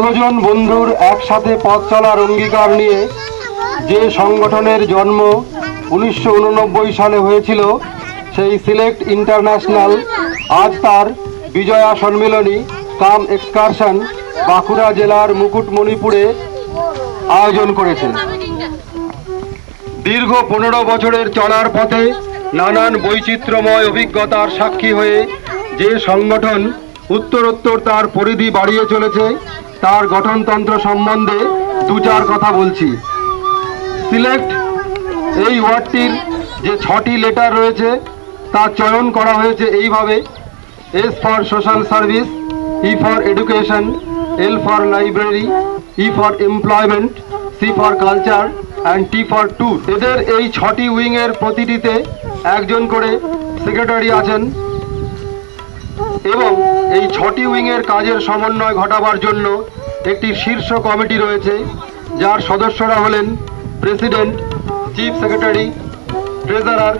16 জন বন্ধুর একসাথে পথ চলার অঙ্গীকার নিয়ে যে সংগঠনের জন্ম 1989 সালে হয়েছিল, সেই সিলেক্ট ইন্টারন্যাশনাল আজ তার বিজয়া সম্মেলনী কাম এক্সকারশন বাঁকুড়া জেলার মুকুটমণিপুরে আয়োজন করেছে। দীর্ঘ 15 বছরের চলার পথে নানান বৈচিত্র্যময় অভিজ্ঞতার সাক্ষী হয়ে যে সংগঠন উত্তরোত্তর তার পরিধি বাড়িয়ে চলেছে, তার গঠনতন্ত্র সম্বন্ধে দু চার কথা বলছি। সিলেক্ট এই ওয়ার্ডটির যে 6টি লেটার রয়েছে তা চয়ন করা হয়েছে এইভাবে: S for social service, E for education, L for library, E for employment, C for culture and T for tour. এদের এই 6টি উইংয়ের প্রতিটিতে একজন করে সেক্রেটারি আছেন এবং এই 6টি উইংয়ের কাজের সমন্বয় ঘটাবার জন্য একটি শীর্ষ কমিটি রয়েছে, যার সদস্যরা হলেন প্রেসিডেন্ট, চিফ সেক্রেটারি, ট্রেজারার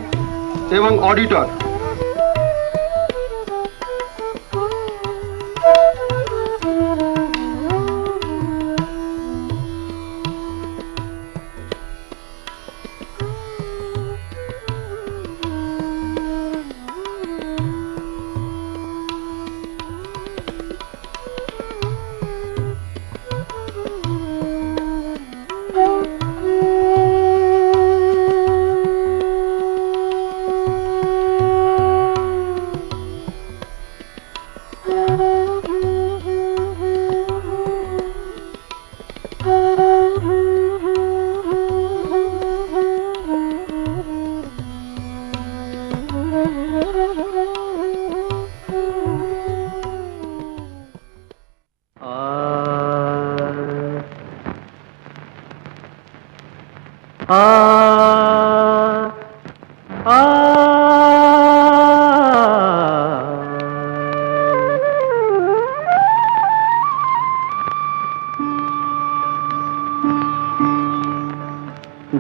এবং অডিটর।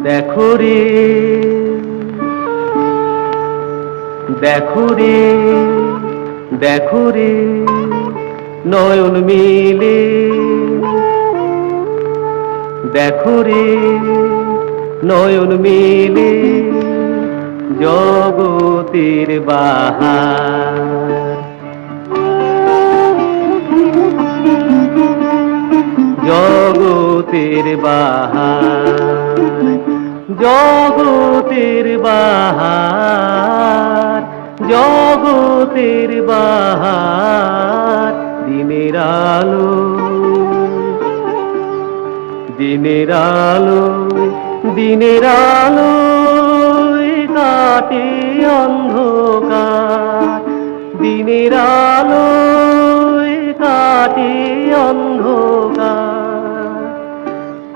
দেখো রে দেখো রে দেখো রে নয়ন মিলে, দেখো রে নয়ন মিলে জগতের বাহার, জগতের বাহার, জগতের বাহার, জগতের বাহার। দিনের আলো, দিনের আলো, দিনের আলো কাটে অন্ধকার, দিনের আলো কাটে অন্ধকার।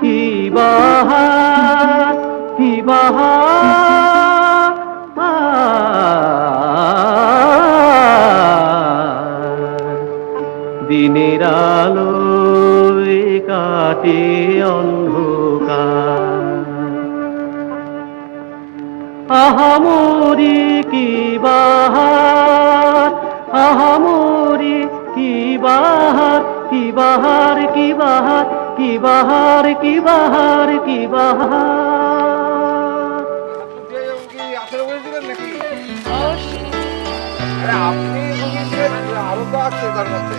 কি বাহার, কি বাহার, দিনের আলো কাটে অন্ধকার। আহামরি কি বাহার, আহামরি কি বাহার, কি বাহার, কি বাহার, কি বাহার, কি বাহার, কি বাহার। আপনি আরো তো আছে তার মধ্যে।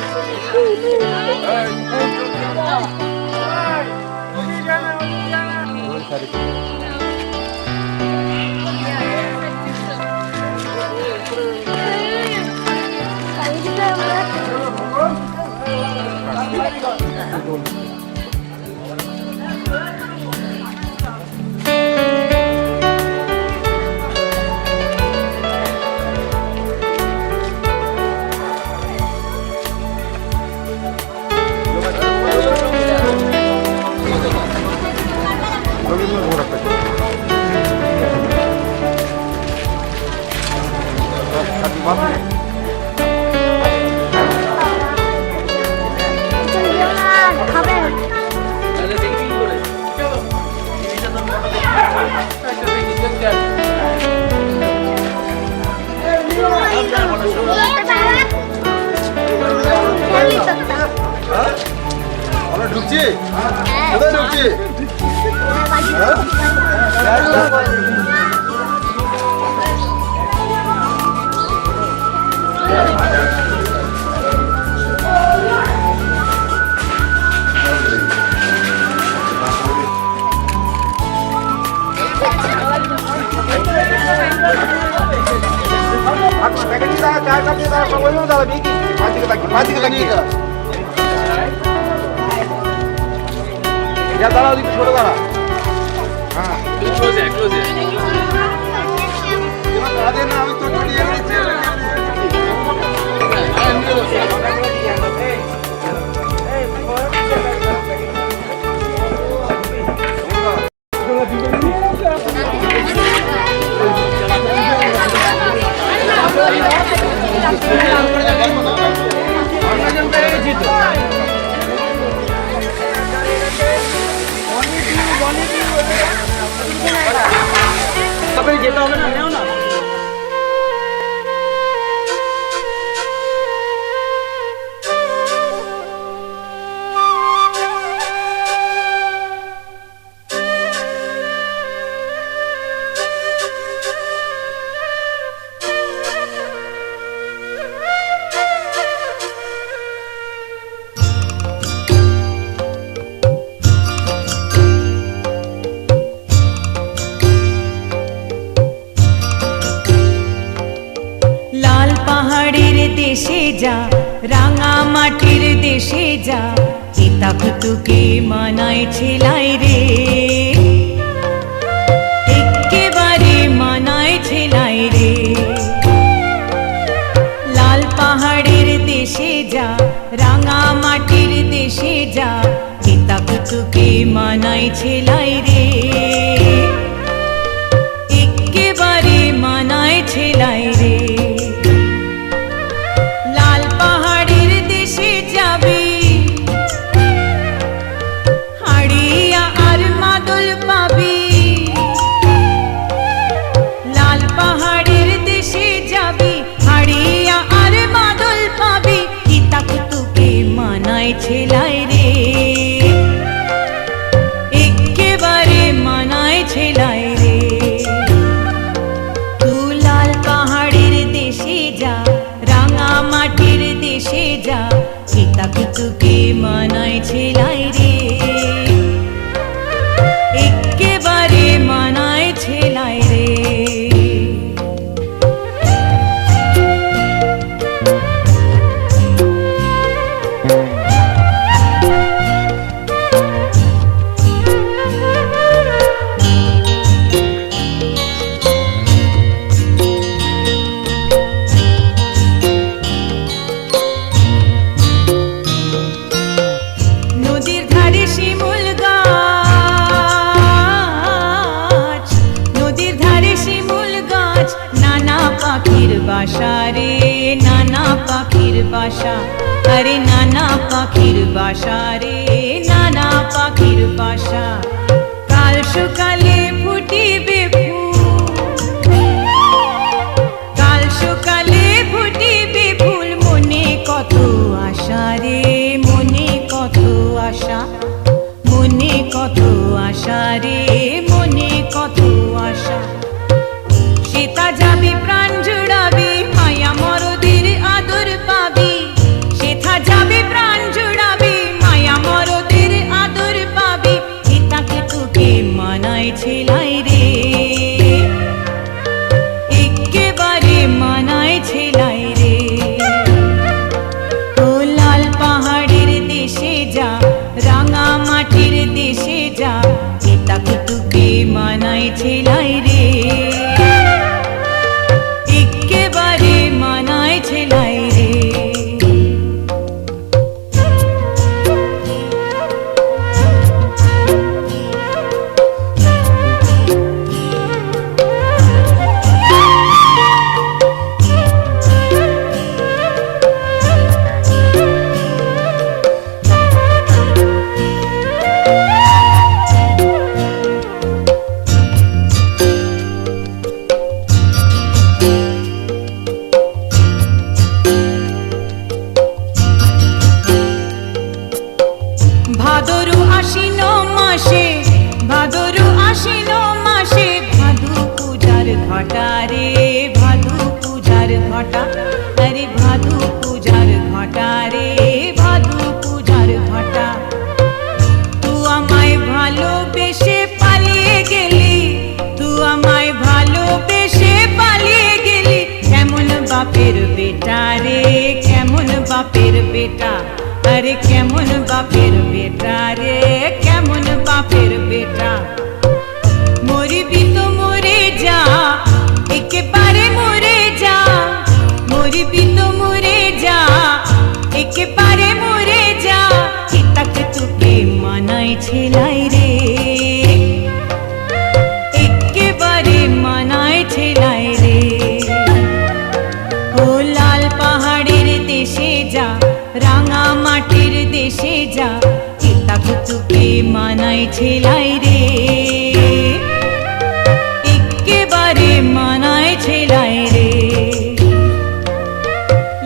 ঢুকছি কোথায় ঢুকছি প্যাকেট দিয়ে দাও, চার কাপ দিয়ে দাও, সব ওই দাও, বিকি। বাদিকে তাকিয়ে। যা দাঁড়াও, দিকে সরে দাঁড়া। হ্যাঁ। এবার দাঁড়া না, আমি তো নিয়ে নিচ্ছি। যেতে হবে না, নেও না। দেশে যা, রাঙা মাটির দেশে যা, এতাকুতুকে মানায় ছেলাই রে, এক্কেবারে মানায় ছেলাই রে। লাল পাহাড়ের দেশে যা, রাঙা মাটির দেশে যা, এতাকুতুকে মানায় ছেলাই রে, এক্কেবারে মানায় ছেলাই রে। ছেলাই রে, এক্কেবারে মানায় ছেলাই রে। তু লাল পাহাড়ের দেশে যা, রাঙা মাটির দেশে যা, এতাকুতুকে মানায় ছেলাই রে, এক্কেবারে মানায় ছেলাই রে। বাসারে নানা পাখির বাসা, আরে নানা পাখির বাসা রে, নানা পাখির বাসা। কাল সকালে ফুটিবে ফুল, কাল সকালে ফুটিবে ফুল, মনে কত আশা রে, মনে কত আশা, মনে কত আশা রে, মনে কত আশা। সেটা যাবি প্রাণ জুড়াবি, মায়া মরদের আদর পাবি, সেথা যাবি প্রাণ জুড়াবি, মায়া মরদের আদর পাবি, এটাকে তোকে মানায় ছেলাই রে, এক্কেবারে মানায় ছেলাই রে। ও লাল পাহাড়ের দেশে যা, রাঙা মাটির দেশে যা, এটাকে আশ্বিন মাসে, ভাদর আশ্বিন মাসে, ভাদু পূজার ঘটা রে, ভাদু পূজার ঘটা, আরে ভাদু পূজার ঘটা রে, ভাদু পূজার ঘটা। তুই আমায় ভালোবেসে পালিয়ে গেলি, তুই আমায় ভালোবেসে পালিয়ে গেলি, কেমন বাপের বেটা রে, কেমন বাপের বেটা, আরে কেমন বাপের বেটা রে, কেমন বাপের বেটা। মরিবি তো মরে যা, একেবারে মরে যা, মরিবি তো মরে যা, একেবারে মরে যা, চিতাকে তোকে মানাই ছেলাই রে, একেবারে মানাই ছেলাই রে। ও লাল পাহাড়ের দেশে যা, রাঙা মাটির দেশে যা, চিতাকে তোকে মানাই ছেলাই রে, একেবারে মানাই ছেলাই রে।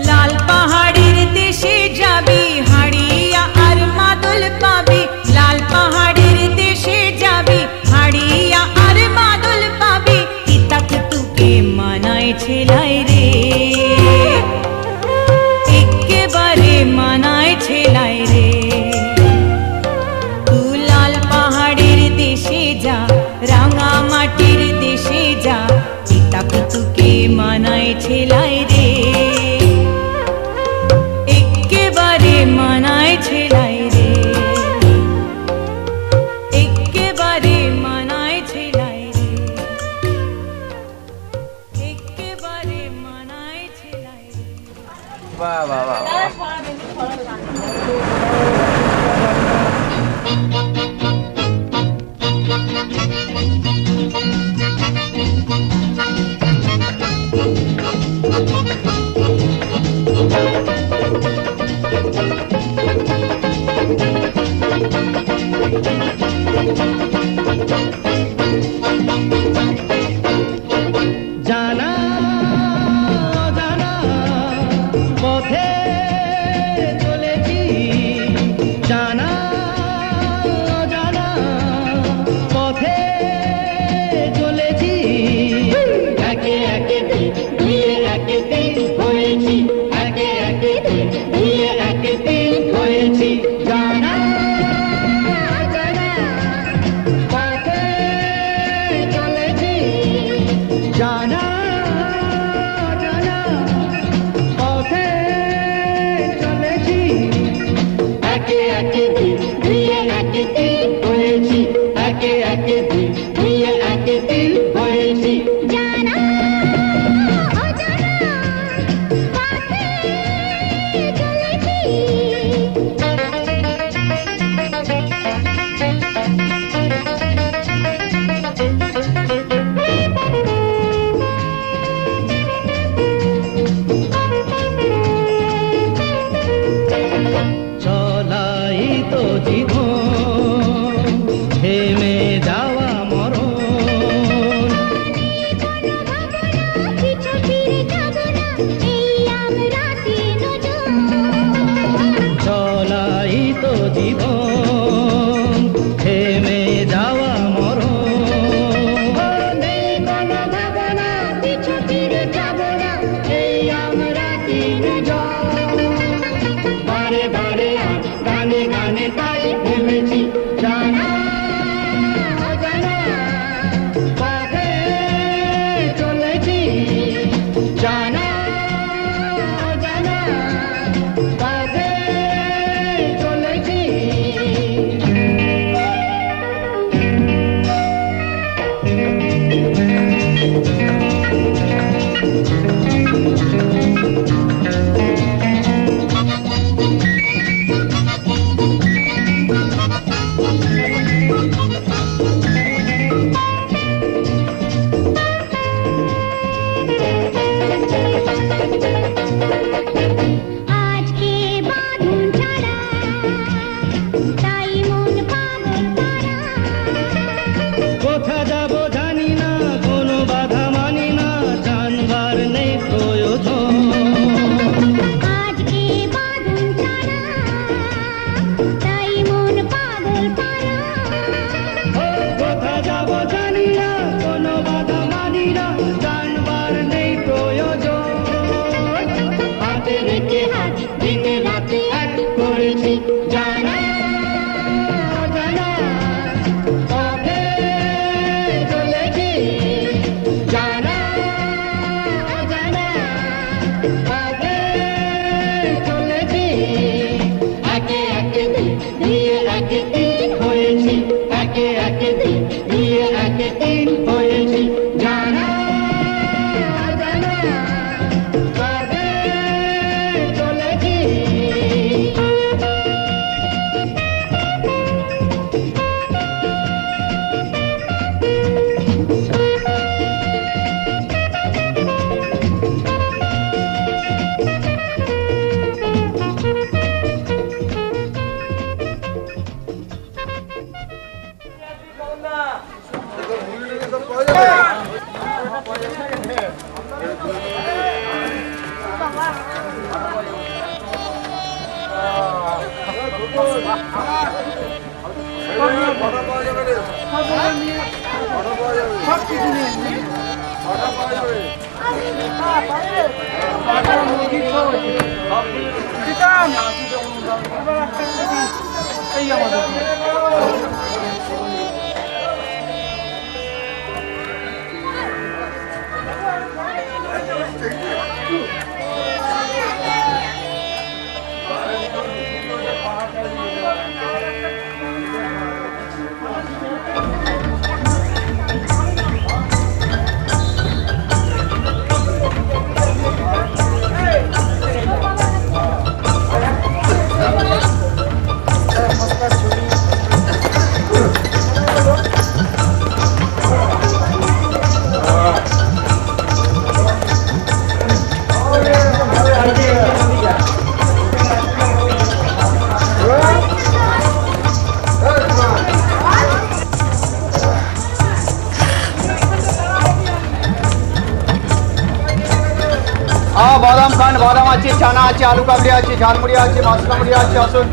লাল পাহাড়ের দেশে যাবি, হাড়িয়া আর মাদল পাবি, লাল পাহাড়ের দেশে যাবি, হাড়িয়া আর মাদল পাবি, চিতাকে তোকে মানাই ছেলাই রে, একেবারে মানাই ছেলাই রে। তুই লাল পাহাড়ের দেশে যা, রাঙা মাটির দেশে যা, চিতাকে তোকে মানাই ছেলাই রে, একেবারে মানাই ছেলাই রে, একেবারে মানাই ছেলাই রে, একেবারে মানাই ছেলাই রে। বাহ বাহ বাহ বাহ। জানা অজানা পথে চলেছি, জানা অজানা পথে চলেছি, একে একে দিয়ে একে দিন হয়েছি, একে একে দিয়ে একে দিন হয়েছি, জানা অজানা পথে চলেছি, জানা জানা পথে চলেছি, একে একে দিয়ে একে দিন হয়েছি, একে একে দিয়ে একে দিন হয়েছি, জানা অজানা পথে চলেছি। চলাই তো জীবন, থেমে যাওয়া মরণ, চলাই তো জীবন, থেমে যাওয়া মরণ, নেই কোনো ভাবনা, পিছু ফিরে যাব না, এই আমরা তিনজন, বারে বারে গানে গানে তাই ভেবেছি, জানা অজানা পথে চলেছি, জানা অজানা পথে চলেছি। আজকে বাঁধন ছাড়া, তাই মন পাগল পারা, কোথা যাব জানি না, কোনো বাধা মানি না, জানবার নেই প্রয়োজন, আজকে বাঁধন ছাড়া, তাই মন পাগল পারা। বাদাম খান, বাদাম আছে, চানা আছে, আলু কাবলি আছে, ঝালমুড়ি আছে, মশলা মুড়ি আছে, আসুন।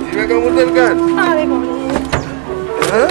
জিভে কামড় দেন কেন? হ্যাঁ?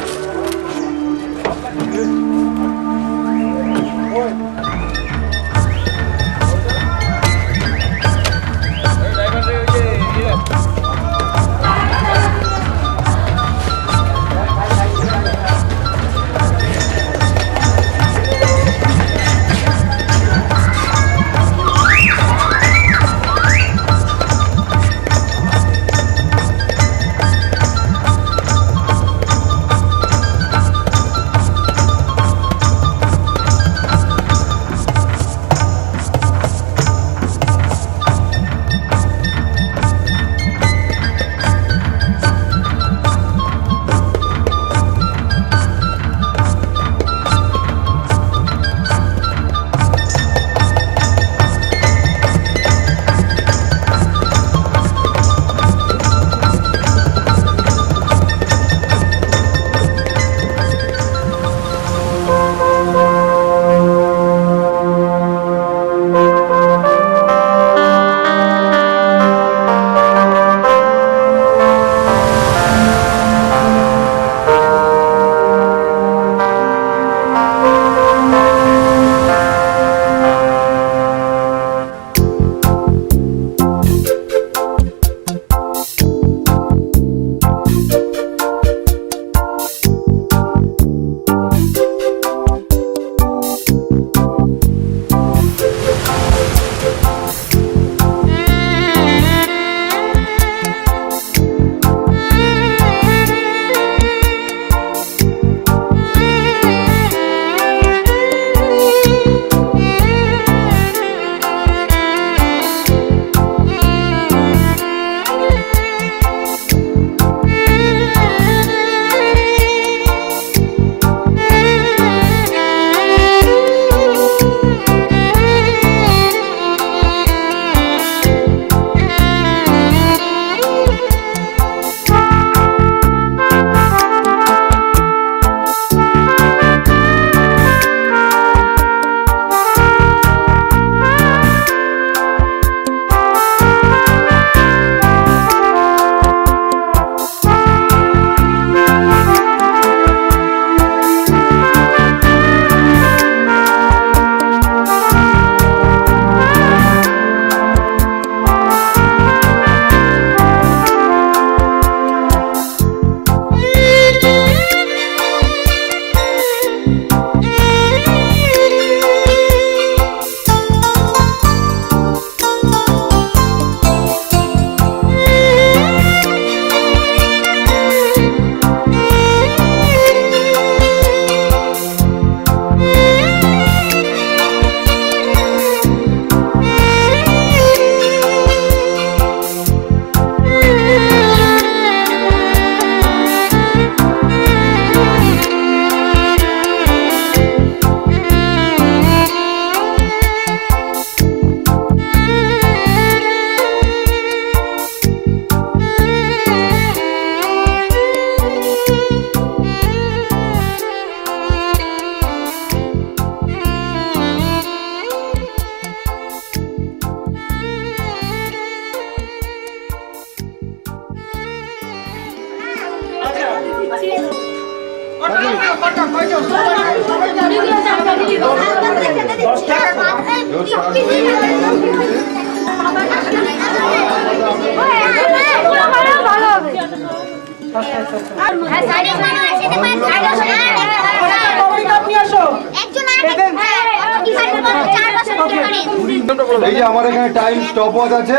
এই যে আমার এখানে টাইম স্টপওয়াচ আছে,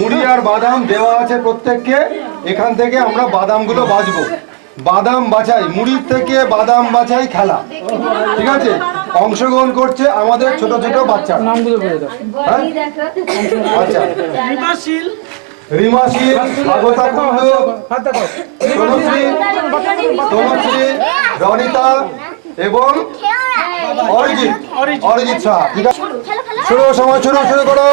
মুড়ি আর বাদাম দেওয়া আছে প্রত্যেককে। এখান থেকে আমরা বাদামগুলো বাছবো, বাদাম বাছাই, মুড়ির থেকে বাদাম বাছাই খেলা, ঠিক আছে? অংশগ্রহণ করছে আমাদের ছোট ছোট বাচ্চা। নামগুলো বলে দাও। আচ্ছা, রিমাশীল, স্বাগতা কুণ্ডু, তনুশ্রী, রনিতা এবং অরিজিৎ শাহ। ঠিক আছে, শুরু সময় শুরু করো।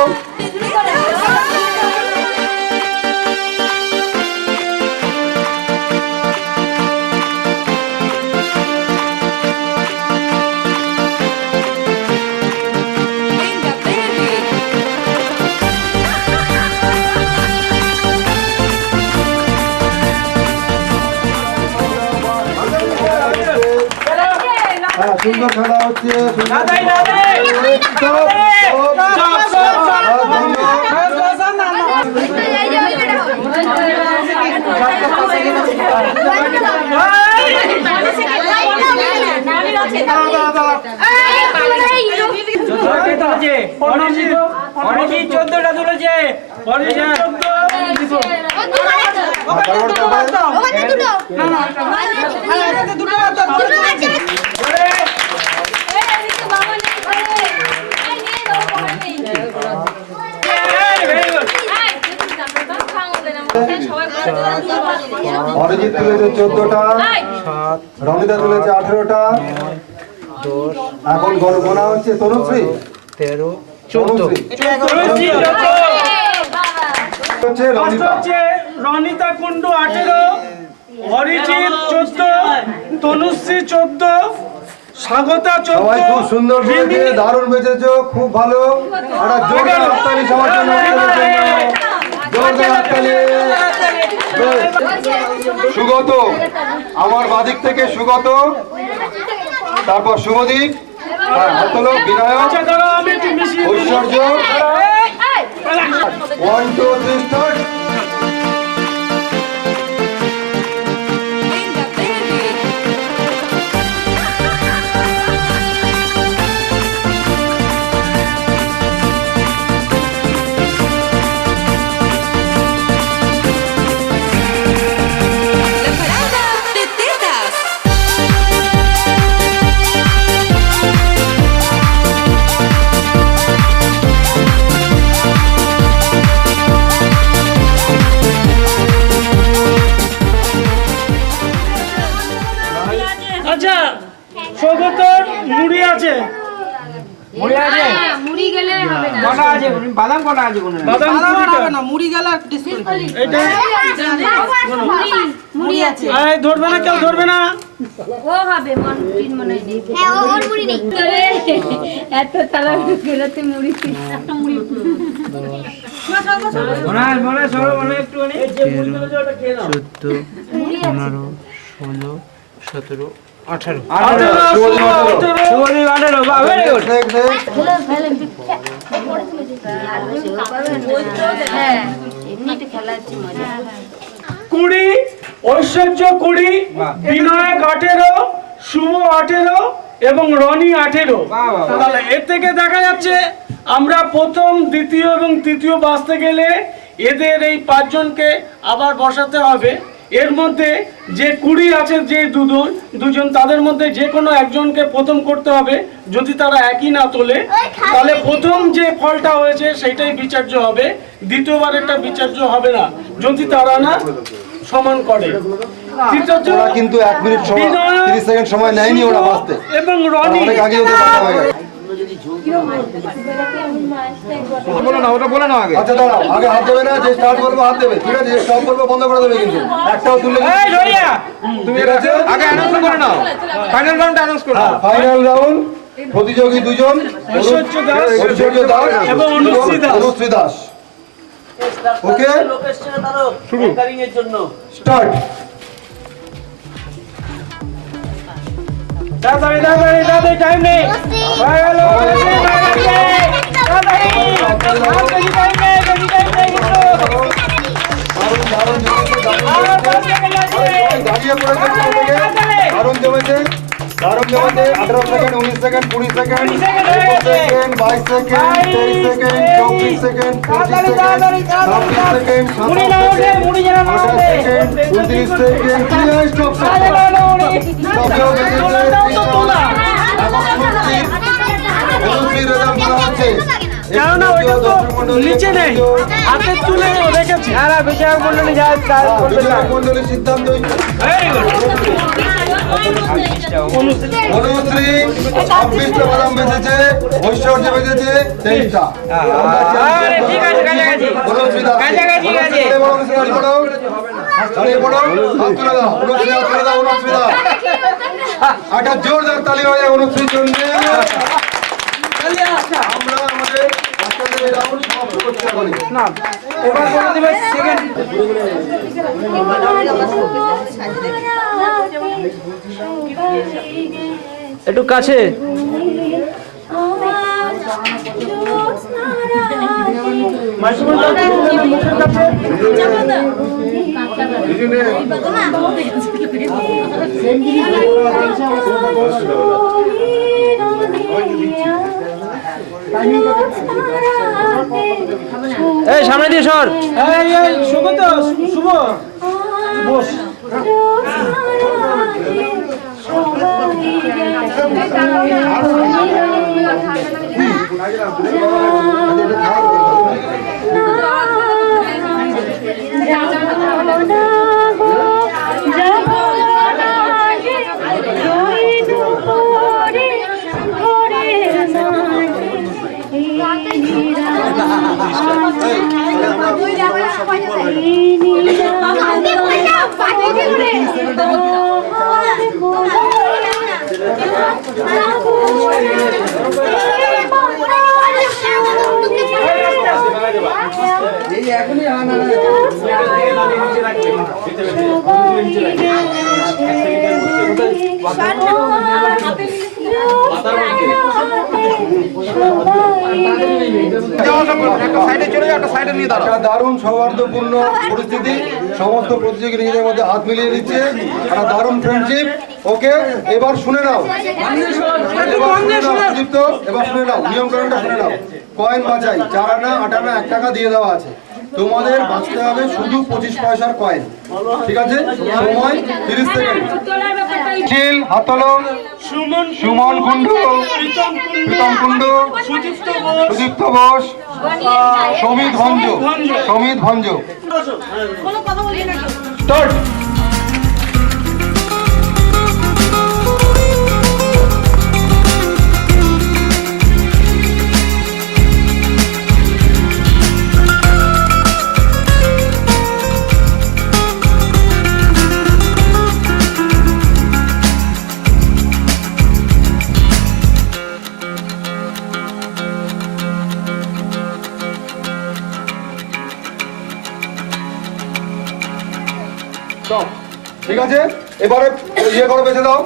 হ্যাঁ, সুন্দর খেলা হচ্ছে। চোদ্দটা তুলেছে। অরিজিৎ তুলেছে 14টা, রনিতা তুলেছে 18টা, এখন গোনা হচ্ছে তনুশ্রী 13, 14, রনিতা কুন্ডু 18, অরিজিৎ 14, তনুশ্রী 14, স্বাগতা 14। সবাই খুব সুন্দর বেঁচেছে, দারুণ বেঁচেছো, খুব ভালো। একটা জোরদার হাততালি সবার জন্য, জোরদার হাততালি। সুগত, আমার বাদিক থেকে সুগত, তারপর শুভদীপ, বিনায়ক, ঐশ্বর্য। 1 2 3 স্টার্ট। আচ্ছা, সৌগতর মুড়ি আছে, মুড়ি গেলে হবে না। বাদাম হবে না, মুড়ি গেলে এটা মুড়ি আছে। ধরবে না, কেউ ধরবে না। ও হবে মন তিন মনে নেই। হ্যাঁ ওর মুড়ি নেই। এত তালা গেলতে মুড়ি একটা মুড়ি। মনে সরো একটু নে। 14, 15, 16, 17, 18। শুভদীপ 18, বাহ, ভেরি গুড। হ্যাঁ এমনিতে খেলা হচ্ছে মজা। 20, ঐশ্বর্য 20, বিনায়ক 18, শুভ 18 এবং রনি 18। তাহলে এর থেকে দেখা যাচ্ছে আমরা প্রথম, দ্বিতীয় এবং তৃতীয় বাঁচতে গেলে এদের এই 5 জনকে আবার বসাতে হবে। এর মধ্যে যে 20 আছে, যে দুজন, তাদের মধ্যে যে কোনো একজনকে প্রথম করতে হবে। যদি তারা একই না তোলে তাহলে প্রথম যে ফলটা হয়েছে সেটাই বিচার্য হবে, দ্বিতীয়বারেরটা বিচার্য হবে না যদি তারা না সমান করে। ওরা কিন্তু 1 মিনিট সময়, 30 সেকেন্ড সময় নেয়নি ওরা বাঁচতে, এবং রনি অনেক আগে ওদের বাঁচা হয়ে গেছে। আচ্ছা দাঁড়াও, আগে হাত দেবে না, যে স্টার্ট বলবো হাত দেবে, ঠিক আছে? যে স্টপ বলবো বন্ধ করে দেবে, কিন্তু একটাও তুললে তুমি আগে অ্যানাউন্স করে নাও। ফাইনাল রাউন্ড অ্যানাউন্স করো। ফাইনাল রাউন্ড প্রতিযোগী 2 জন, ঐশ্বর্য দাস এবং অনুশ্রী দাস। Okay start. তাড়াতাড়ি তাড়াতাড়ি তাড়াতাড়ি টাইম নেই হয়ে গেল তাড়াতাড়ি বেশি টাইম নেই কিন্তু দাঁড়িয়ে পড়েছে, দারুণ জমেছে, দারুণ জমেছে। 18 second, 19 second, 20 second, 21 second, 22 second, 23 second, 24 second, 25 second, 26 second, 27 second, 28 second, 29 second, clear, stop. কেননা ওইটা তো নিচে নেই, হাতের তুলে রেখেছি। হ্যাঁ, বিচারক মন্ডলী যা বিচারক মন্ডলীর সিদ্ধান্ত। অনুশ্রী 26টা বাদাম বেঁচেছে, ঐশ্বর্য বেঁচেছে 23টা। ঠিক আছে, কাছাকাছি কাছাকাছি আছে। একটা জোরদার তালি হয়ে যায় অনুশ্রীর জন্য। আমরা আমাদের বাচ্চাদের এই রাউন্ড সমাপ্ত করতে পারি না, এবার বলে দিবে সেকেন্ড। একটু কাছে এই সামনে দিয়ে সর। এই এই শুভ তো শুভ বস। দারুণ সৌহার্দ্যপূর্ণ পরিস্থিতি, সমস্ত প্রতিযোগী নিজেদের মধ্যে হাত মিলিয়ে দিচ্ছে, একটা দারুণ ফ্রেন্ডশিপ। ওকে, এবার শুনে নাও, সুদীপ্ত, এবার শুনে নাও, নিয়ম কানুনটা শুনে নাও। কয়েন বাঁচাই, 4 আনা 8 আনা 1 টাকা দিয়ে দেওয়া আছে, তোমাদের বাঁচতে হবে শুধু 25 পয়সার কয়েন, ঠিক আছে? সময় 30 সেকেন্ড। চিল হাতলো, সুমন কুণ্ডু, প্রীতম কুণ্ডু, সুদীপ্ত বোস, সমিত ভঞ্জ, সমিত ভঞ্জ। স্টার্ট। ঠিক আছে, এবারে ইয়ে করে বেঁচে দাও।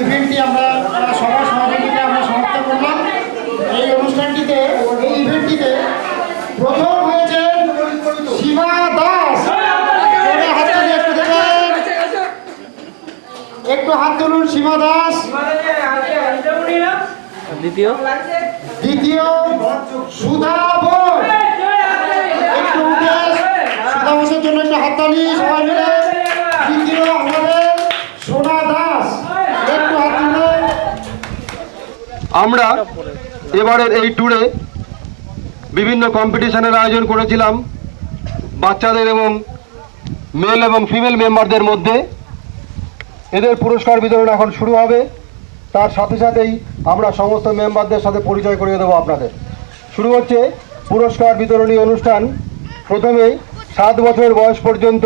ইভেন্টটি আমরা সবার সহযোগিতা আমরা সমাপ্ত করলাম। এই অনুষ্ঠানটিতে এই ইভেন্টটিতে প্রথম হয়েছে সীমা দাস। ওরা হাততালি একটু দেবেন, একটু হাত তুলুন। সীমা দাস। দ্বিতীয় সুধা বোস। একটু উঠে সুধা বোসের জন্য একটু হাততালি সবাই মিলে। তৃতীয় আমাদের সোনা দাস। একটু হাত তুলুন। আমরা এবারের এই ট্যুরে বিভিন্ন কম্পিটিশনের আয়োজন করেছিলাম বাচ্চাদের এবং মেল এবং ফিমেল মেম্বারদের মধ্যে। এদের পুরস্কার বিতরণ এখন শুরু হবে। তার সাথে সাথেই আমরা সমস্ত মেম্বারদের সাথে পরিচয় করিয়ে দেবো আপনাদের। শুরু হচ্ছে পুরস্কার বিতরণী অনুষ্ঠান। প্রথমেই 7 বছর বয়স পর্যন্ত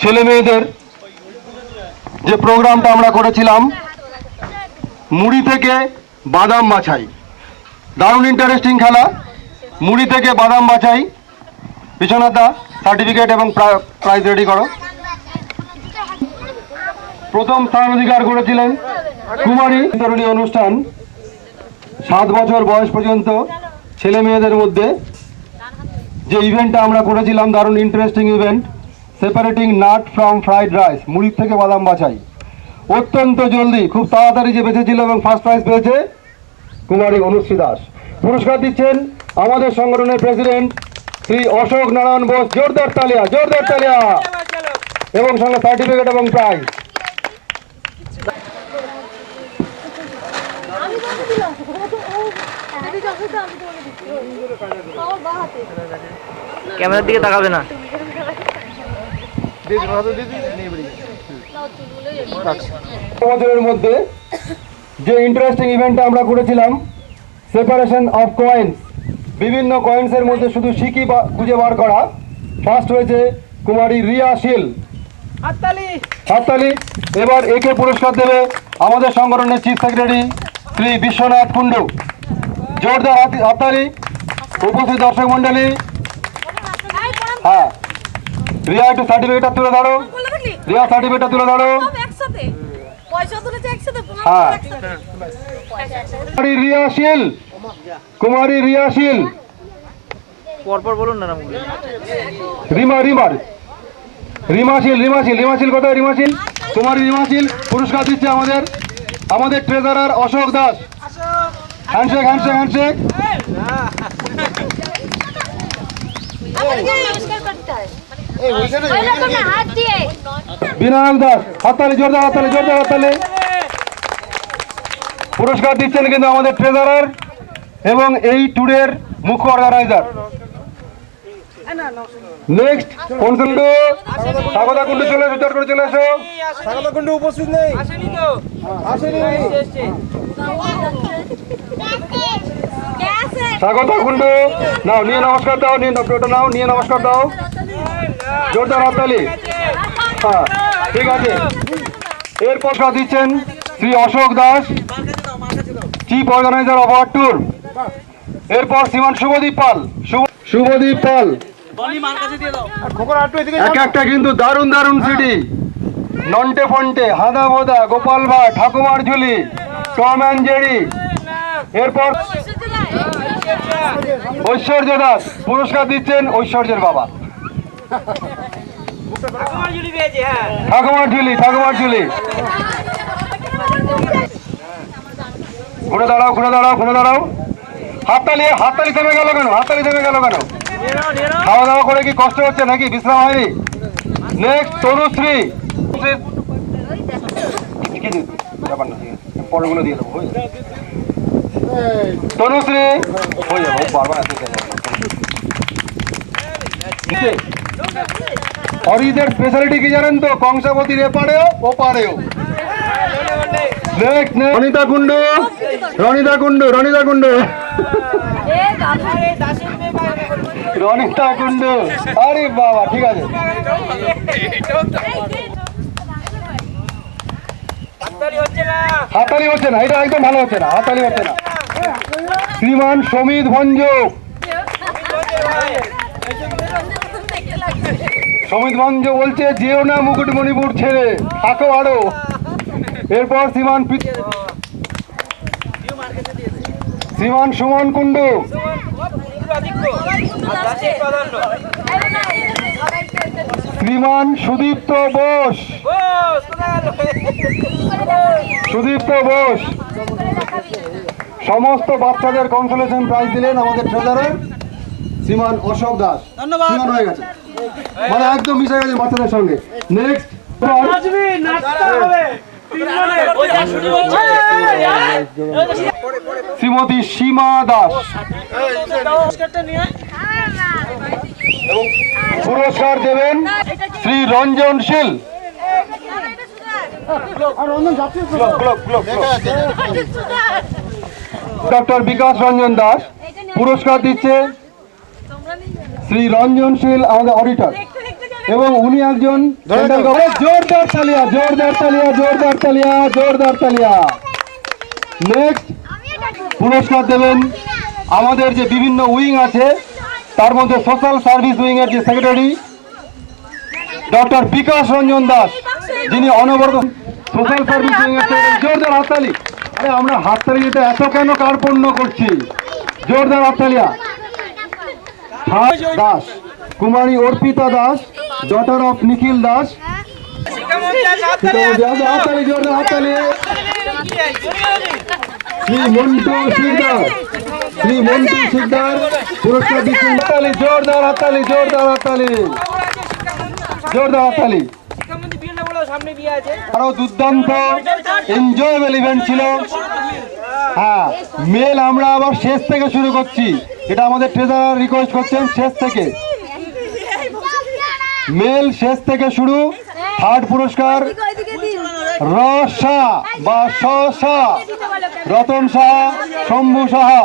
ছেলে মেয়েদের যে প্রোগ্রামটা আমরা করেছিলাম, মুড়ি থেকে বাদাম বাছাই, দারুণ ইন্টারেস্টিং খেলা। মুড়ি থেকে বাদাম বাছাই। বিশ্বনাথদা সার্টিফিকেট এবং প্রাইজ রেডি করো। প্রথম স্থান অধিকার করেছিলেন কুমারী বিতরণী অনুষ্ঠান। 7 বছর বয়স পর্যন্ত ছেলে মেয়েদের মধ্যে যে ইভেন্টটা আমরা করেছিলাম, দারুণ interesting event, separating nut from fried rice, মুড়ির থেকে বাদাম বাছাই। অত্যন্ত জলদি, খুব তাড়াতাড়ি যে বেঁচেছিল এবং ফার্স্ট প্রাইজ পেয়েছে কুমারী অনুশ্রী দাস। পুরস্কার দিচ্ছেন আমাদের সংগঠনের প্রেসিডেন্ট শ্রী অশোক নারায়ণ বোস। জোরদার তালিয়া, জোরদার তালিয়া। এবং সঙ্গে সার্টিফিকেট এবং প্রাইজ। ক্যামেরার দিকে তাকাবে না। বছরের মধ্যে যে ইন্টারেস্টিং ইভেন্টটা আমরা করেছিলাম, সেপারেশন অফ কয়েন্স, বিভিন্ন কয়েন্সের মধ্যে শুধু সিকি খুঁজে বার করা। ফার্স্ট হয়েছে কুমারী রিয়া শীল। হাততালি। এবার একে পুরস্কার দেবে আমাদের সংগঠনের চিফ সেক্রেটারি শ্রী বিশ্বনাথ কুণ্ডু। জোরদার হাততালি। উপস্থিত দর্শক মন্ডলী, হ্যাঁ, রিয়া একটু সার্টিফিকেটটা তুলে ধরো। রিয়া সার্টিফিকেটটা তুলে ধরো। হ্যাঁ, কুমারী রিয়া শীল, কুমারী রিয়া শীল। পরপর বলুন না। রিমাশীল কোথায়? রিমাশীল, কুমারী রিমাশীল। পুরস্কার দিচ্ছে আমাদের treasurer Ashok Das. Handshake, handshake, handshake. Binayak Das. হাততালি, জোরদার হাততালি, জোরদার হাততালি। পুরস্কার দিচ্ছেন কিন্তু আমাদের ট্রেজারার এবং এই ট্যুরের মুখ্য অর্গানাইজার। নেক্সট কোন কুণ্ডু? স্বাগতা কুণ্ডু চলে এসো, জোর করে চলে এসো। স্বাগতা কুণ্ডু উপস্থিত নেই, আসেনি। স্বাগতা কুণ্ডু নাও, নিয়ে নমস্কার দাও, নিয়ে নাও, নিয়ে নমস্কার দাও। জোরদার হাততালি। হ্যাঁ, ঠিক আছে। এর পুরস্কার দিচ্ছেন Shri Ashok Das, chief organiser of our tour. এরপর শ্রীমান শুভদীপ পাল। শুভদীপ পাল। এক একটা কিন্তু দারুণ দারুণ সিটি। নন্টে ফন্টে, হাদা বোদা, গোপাল ভাট, ঠাকুমার ঝুলি, টম অ্যান্ড জেরি। এরপর ঐশ্বর্য দাস। পুরস্কার দিচ্ছেন ঐশ্বর্যের বাবা। ঠাকুমার ঝুলি, ঠাকুমার ঝুলি। ঘুরে দাঁড়াও, ঘুরে দাঁড়াও, ঘুরে দাঁড়াও। হাততালি, হাততালি থেমে গেল কেন? হাততালি থেমে গেল কেন? খাওয়া দাওয়া করে কি কষ্ট হচ্ছে নাকি? বিশ্রাম হয়নি? নেক্সট তনুশ্রী। ব্যাপার না, পরেরগুলো দিয়ে দেবো। তনুশ্রী হয়ে যাবো, বারবার অরিদের স্পেশালিটি কি জানেন তো? কংসাবতীর এপারেও ওপারেও। নেক্সট রনিতা কুণ্ডু, রনিতা কুণ্ডু, রনিতা কুণ্ডু, রনিতা কুণ্ডু। আরে বাবা, ঠিক আছে। হাততালি হচ্ছে না, এটা একদম ভালো হচ্ছে না, হাততালি হচ্ছে না। শ্রীমান সমিত ভঞ্জ। সমিত মঞ্জ বলছে যেও না মুকুটমণিপুর ছেড়ে, থাকো আরো। এরপর শ্রীমান সুমন কুণ্ডু, শ্রীমান সুদীপ্ত বোস, সমস্ত বাচ্চাদের কনসোলেশন প্রাইজ দিলেন আমাদের ট্রেজারার শ্রীমান অশোক দাস। শ্রীমান হয়ে গেছে, মানে একদম মিশে গেছে বাচ্চাদের সঙ্গে। নেক্সট নাচবি, নাচতে হবে। শ্রীমতী সীমা দাস এবং পুরস্কার দেবেন শ্রী রঞ্জন শীল। ডক্টর বিকাশ রঞ্জন দাস পুরস্কার দিচ্ছে শ্রী রঞ্জন শীল, আমাদের অডিটর, এবং উনি একজন জোরদার তালিয়া, জোরদার তালিয়া, জোরদার তালিয়া, জোরদার তালিয়া। নেক্সট পুরস্কার দেবেন আমাদের যে বিভিন্ন উইং আছে তার মধ্যে সোশ্যাল সার্ভিস উইং এর যে সেক্রেটারি ডক্টর বিকাশ রঞ্জন দাস, যিনি অনবরত সোশ্যাল সার্ভিস উইং এর সেক্রেটারি। জোরদার হাততালি। আরে আমরা হাততালি দিতে এত কেন কার্পণ্য করছি? জোরদার হাততালিয়া। দাস কুমারী অর্পিতা দাস, ডটার অফ নিখিল দাস। হাততালি, জোরদার হাততালি। শ্রী মন্টু শিকদার, শ্রী মন্টু শিকদার পুরস্কার দিচ্ছেন। হাততালি, জোরদার হাততালি, জোরদার হাততালি, জোরদার হাততালি। আরো দুর্দান্ত এনজয়েবল ইভেন্ট ছিল। হ্যাঁ, মেল আমরা আবার শেষ থেকে শুরু করছি, এটা আমাদের ট্রেজারার রিকোয়েস্ট করছেন শেষ থেকে। মেল শেষ থেকে শুরু। থার্ড পুরস্কার রসা বা সসা, রতন সাহা, শম্ভু সাহা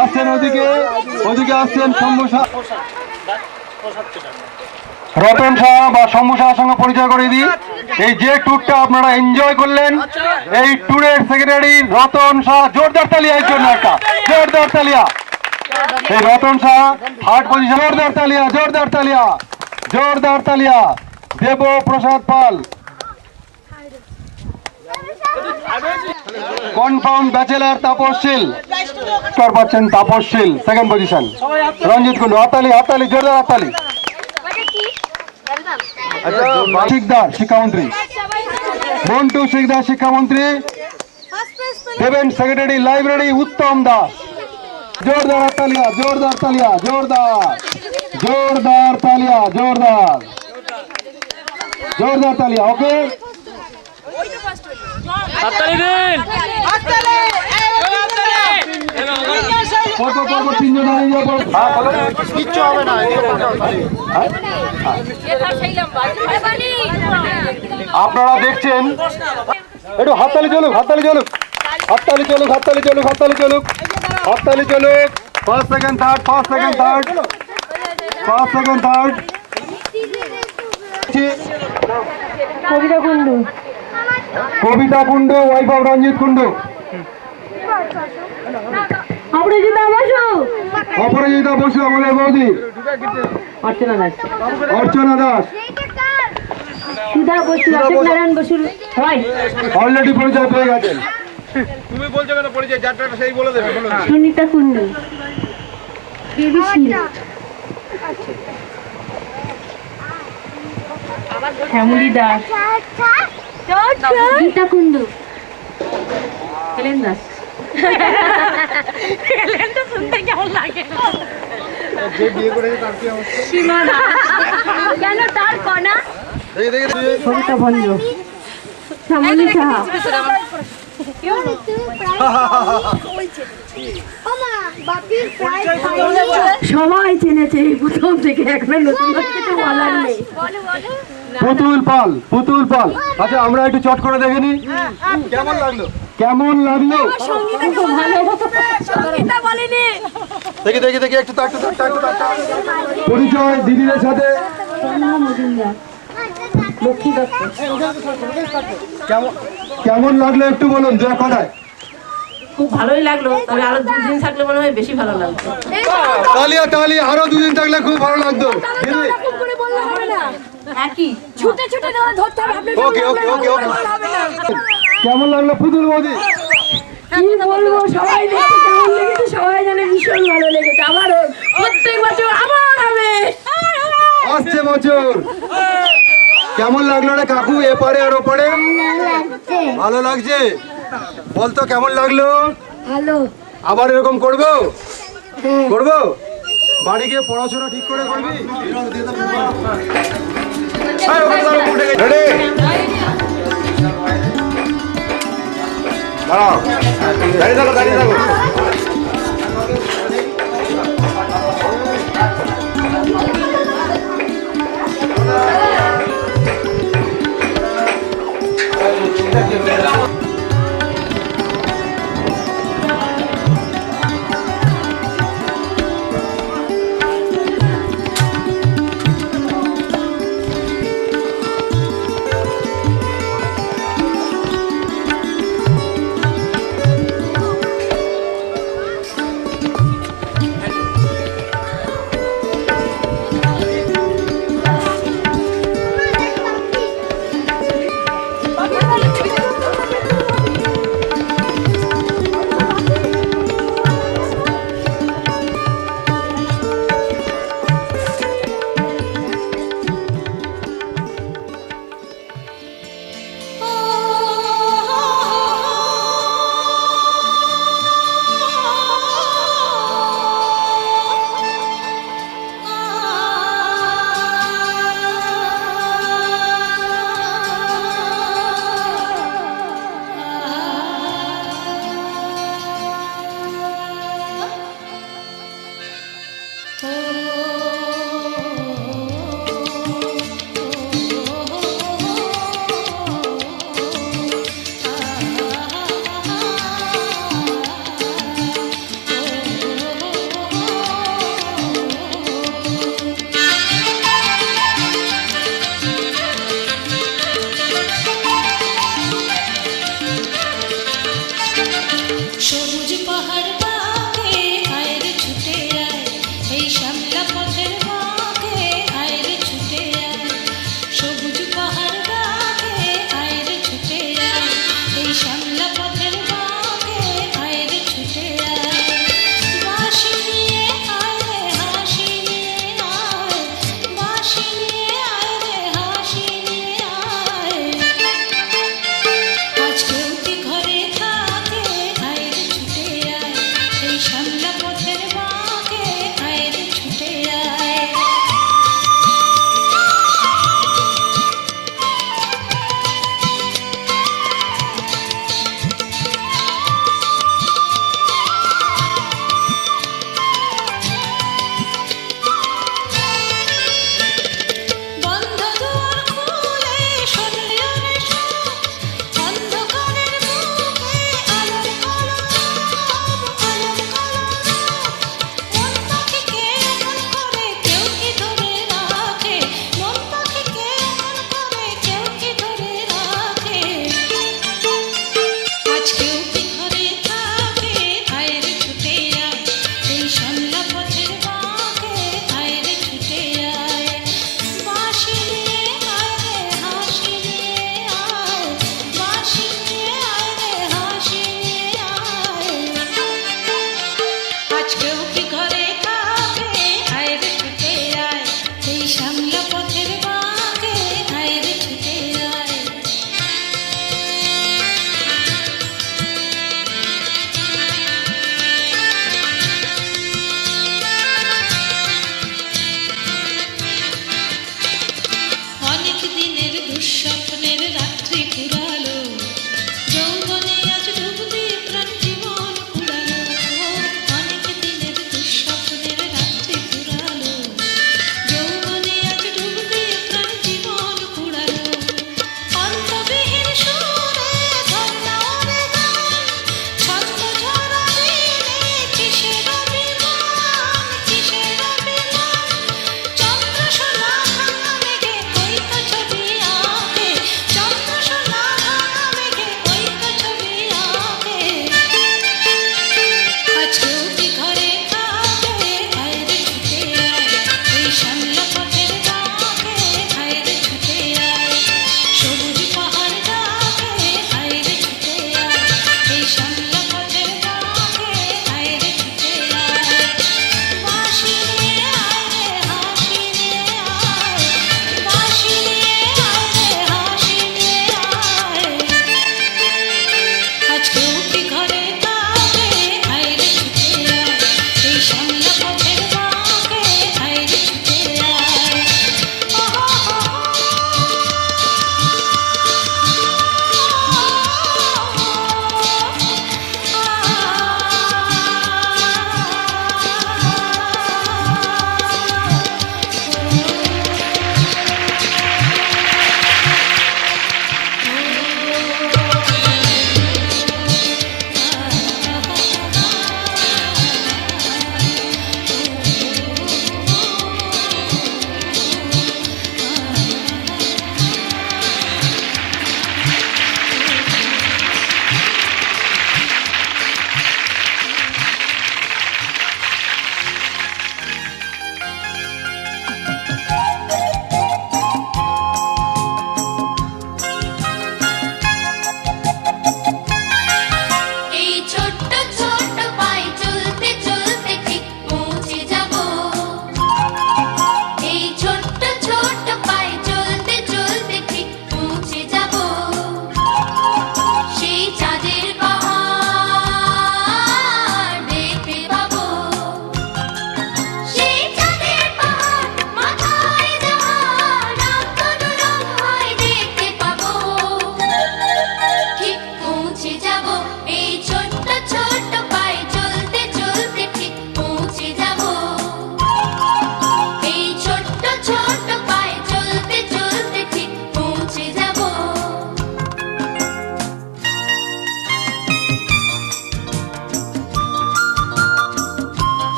আসছেন ওদিকে, ওদিকে আসছেন শম্ভু সাহা। রতন সাহা বা শম্ভু সাহার সঙ্গে পরিচয় করে দিই। এই যে ট্যুরটা আপনারা এনজয় করলেন, এই ট্যুরের সেক্রেটারি রতন সাহা। জোরদার তালিয়া এর জন্য একটা, জোরদার তালিয়া। এই রতন সাহা থার্ড পজিশন। জোরদার তালিয়া, জোরদার তালিয়া, জোরদার তালিয়া। দেব প্রসাদ পাল কনফার্ম ব্যাচেলার তাপসশীল পাচ্ছেন, তাপসশীল সেকেন্ড পজিশন। রঞ্জিত কুণ্ডু, হাততালি, হাততালি, জোরদার হাততালি। শিকদার শিক্ষামন্ত্রী, মন্টু শিকদার শিক্ষামন্ত্রী। দেবেন সেক্রেটারি লাইব্রেরি উত্তম দাস। জোরদার হাততালিয়া, জোরদার তালিয়া, জোরদার, জোরদার তালিয়া, জোরদার, জোরদার তালিয়া। ওকে, তিনজন কিচ্ছু হবে না। আপনারা দেখছেন, একটু হাততালি চলুক, হাততালি চলুক, হাততালি চলুক, হাততালি চলুক, হাততালি চলুক, হাততালি চলুক। First second third, first second third, first second third. Kabita Kundu, Kabita Kundu, wife of Ranjit Kundu. Aparajita Basu, Aparajita Basu আমাদের বৌদি। অর্চনা দাস, অর্চনা দাস, সুধা বসু, অশোক নারায়ণ বসুর হয়। অলরেডি পরিচয় পেয়ে গেছেন। তুমি বলছো কেন পরিচয়? যারটা সেই বলে দেবে। সুনিতা কুণ্ডু, দেবী শীল, শ্যামলী দাস, গীতা কুণ্ডু, হেলেন দাস। সীমা দাস, কেন তার কণা, কবিতা ভঞ্জ, শ্যামলী সাহা। সবাই চেনেছে প্রথম থেকে, এখন নতুন কিছু বলার নেই। পুতুল পাল, পুতুল পাল। আচ্ছা, আমরা একটু চট করে দেখে নি কেমন লাগলো, কেমন লাগলো। দেখি দেখি দেখি, একটু পরিচয় দিদিদের সাথে। লক্ষ্মী দত্ত, কেমন লাগলো একটু বলুন দু এক কথায়। খুব ভালোই লাগলো, তবে আরো 2 দিন থাকলে মনে হয় বেশি ভালো লাগতো। তালিয়া, তালিয়া, আরো 2 দিন থাকলে খুব ভালো লাগতো। দিদি একই ছুটে ছুটে ধরে ধরতে হবে আপনি ওকে ওকে ওকে ওকে কেমন লাগলো পুতুল বৌদি? কি বলবো সবাই দেখতে কেমন লেগেছে সবাই জানে ভীষণ ভালো লেগেছে আমারও প্রত্যেক বছর আবার হবে আসছে বছর। কেমন লাগলো রে কাকু এপারে আর ওপারে? ভালো লাগছে। বলতো কেমন লাগলো? ভালো আবার এরকম করবো? করবো? বাড়ি গিয়ে পড়াশোনা ঠিক করে করবি? রেডি? দাঁড়াও, দাঁড়িয়ে থাকো, দাঁড়িয়ে থাকো।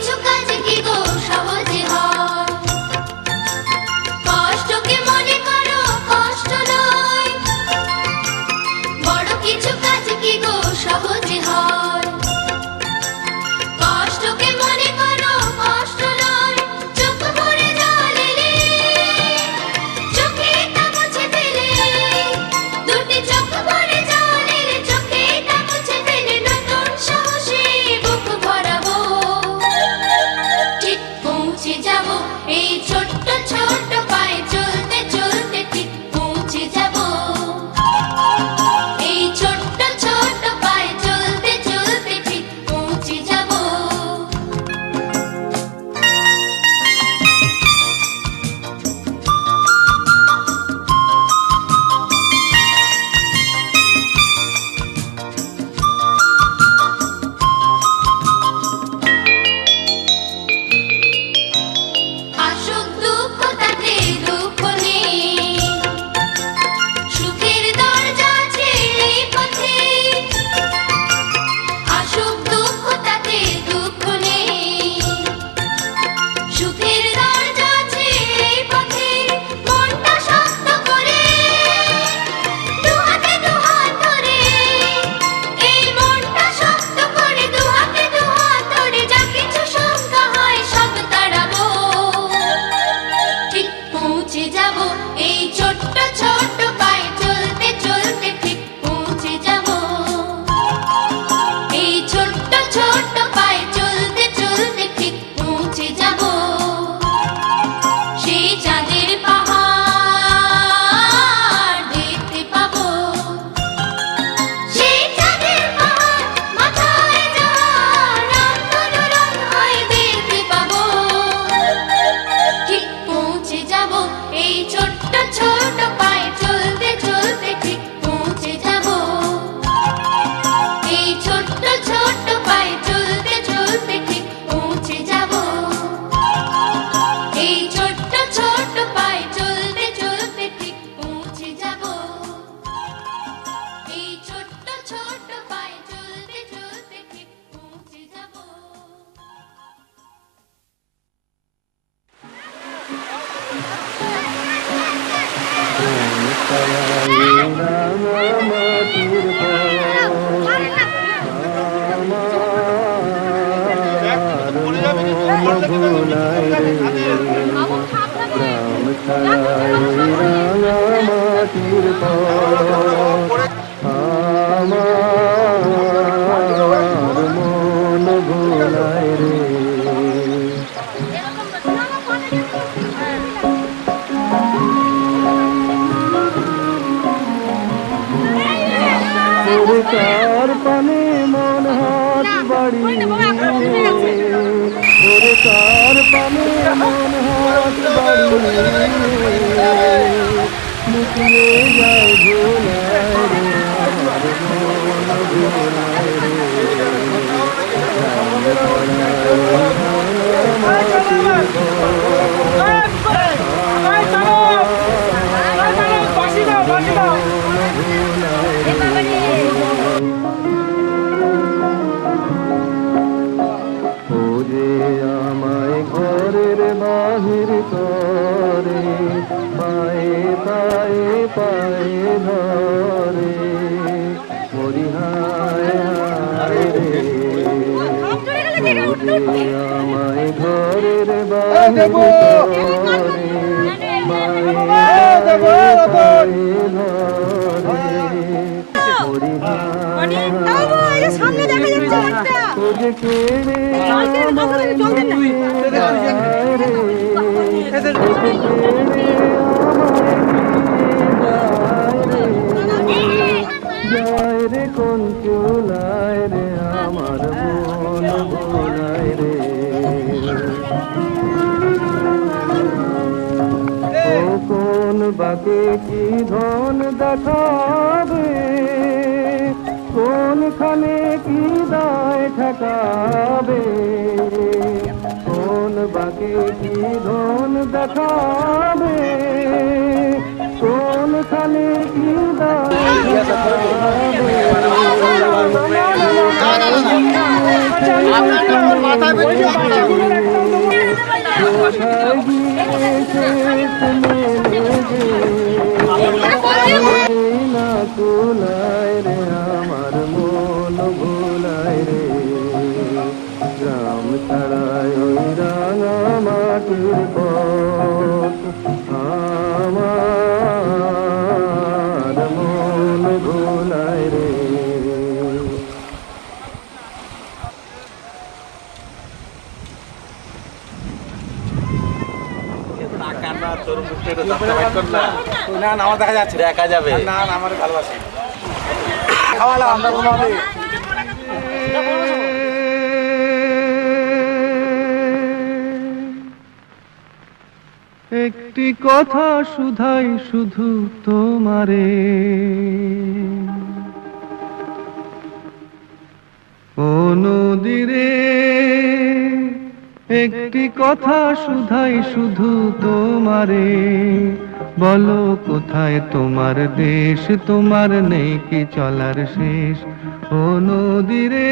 কিছু কাজ কি গো সহজে হয় কষ্টকে মনে করো কষ্ট নয় বড় কিছু কাজ কি গো সহজে হয় কষ্টকে মনে করো কষ্ট নয় চোখ ভরে জল এলে চোখে তা মুছে ফেলে দুটি চোখ ভরে জল এলে চোখে তা মুছে ফেলে নতুন সাহসে বুক ভরাবো ঠিক পৌঁছে যাব এই ছোট্ট ছোট্ট পায়ে চলতে চলতে ঠিক পৌঁছে যাব এই ছোট্ট ছোট্ট পায়ে চলতে চলতে ঠিক পৌঁছে যাব আসুক দুঃখ তাতে দুঃখ নেই সুখের দরজা আছে এই পথে আসুক দুঃখ তাতে দুঃখ নেই সুখের দরজা আছে এই পথে মনটা শক্ত করে দু হাতে দু হাত ধরে এই মনটা শক্ত করে দু হাতে দু হাত ধরে যা কিছু শঙ্কা হয় সব তাড়াবো ঠিক পৌঁছে যাব এই ছোট্ট ছোট্ট পায়ে চলতে চলতে ঠিক পৌঁছে যাব এই ছোট্ট ছোট্ট পায়ে চলতে চলতে ঠিক পৌঁছে যাব সেই চাঁদের পাহাড় দেখতে পাবো সেই চাঁদের পাহাড় মাথায় যাওয়ার রং ধনু রং হয়ে দেখতে পাবো ঠিক পৌঁছে যাব এই ছোট্ট ছোট্ট পায়ে চলতে চলতে ঠিক পৌঁছে যাব এই ছোট্ট ছোট্ট পায়ে চলতে চলতে ঠিক পৌঁছে যাব এই ছোট্ট ছোট্ট পায়ে চলতে চলতে ঠিক পৌঁছে যাব এই ছোট্ট ছোট্ট পায়ে চলতে চলতে ঠিক পৌঁছে যাব তার পানে মন হাত বাড়িয়ে ওরে তার পানে মন হাত বাড়িয়ে লুকিয়ে যায় ভোলায় রে আমার মন ভোলায় রে আমায় ঘরের বাহির করে পায়ে পায়ে পায়ে ধরে মরিহায় রে আমায় ঘরের বাহির করে পায়ে পায়ে পায়ে ধরে সামনে দেখা যাচ্ছে তোকে কেড়ে আমায় নিয়ে যায় রে তোকে কেড়ে যায় রে কোন চুলায় রে আমার মন ভোলায় রে ও কোন বাকে কি ধন দেখাবে কোনখানে কি দায় ঠেকাবে কোন বাকে কি ধন দেখাবে কোনখানে কি দায় ঠেকাবে মাথায় ওই যে বাচ্চাগুলোর একটাও তো কোথায় গিয়েছে না কুলায় রে আমার মন ভুলায় রে গ্রাম ছাড়ায় ওই রাঙা মাটির পথ আমার মন ভুলায় রে। না না আমার দেখা যাচ্ছে দেখা যাবে না না আমার ভালোবাসি খাওয়ালাম আমরা ঘুমাবে একটি কথা শুধাই শুধু তোমারে ও নদীরে একটি কথা শুধাই শুধু তোমারে বলো কোথায় তোমার দেশ তোমার নেই কি চলার শেষ ও নদীরে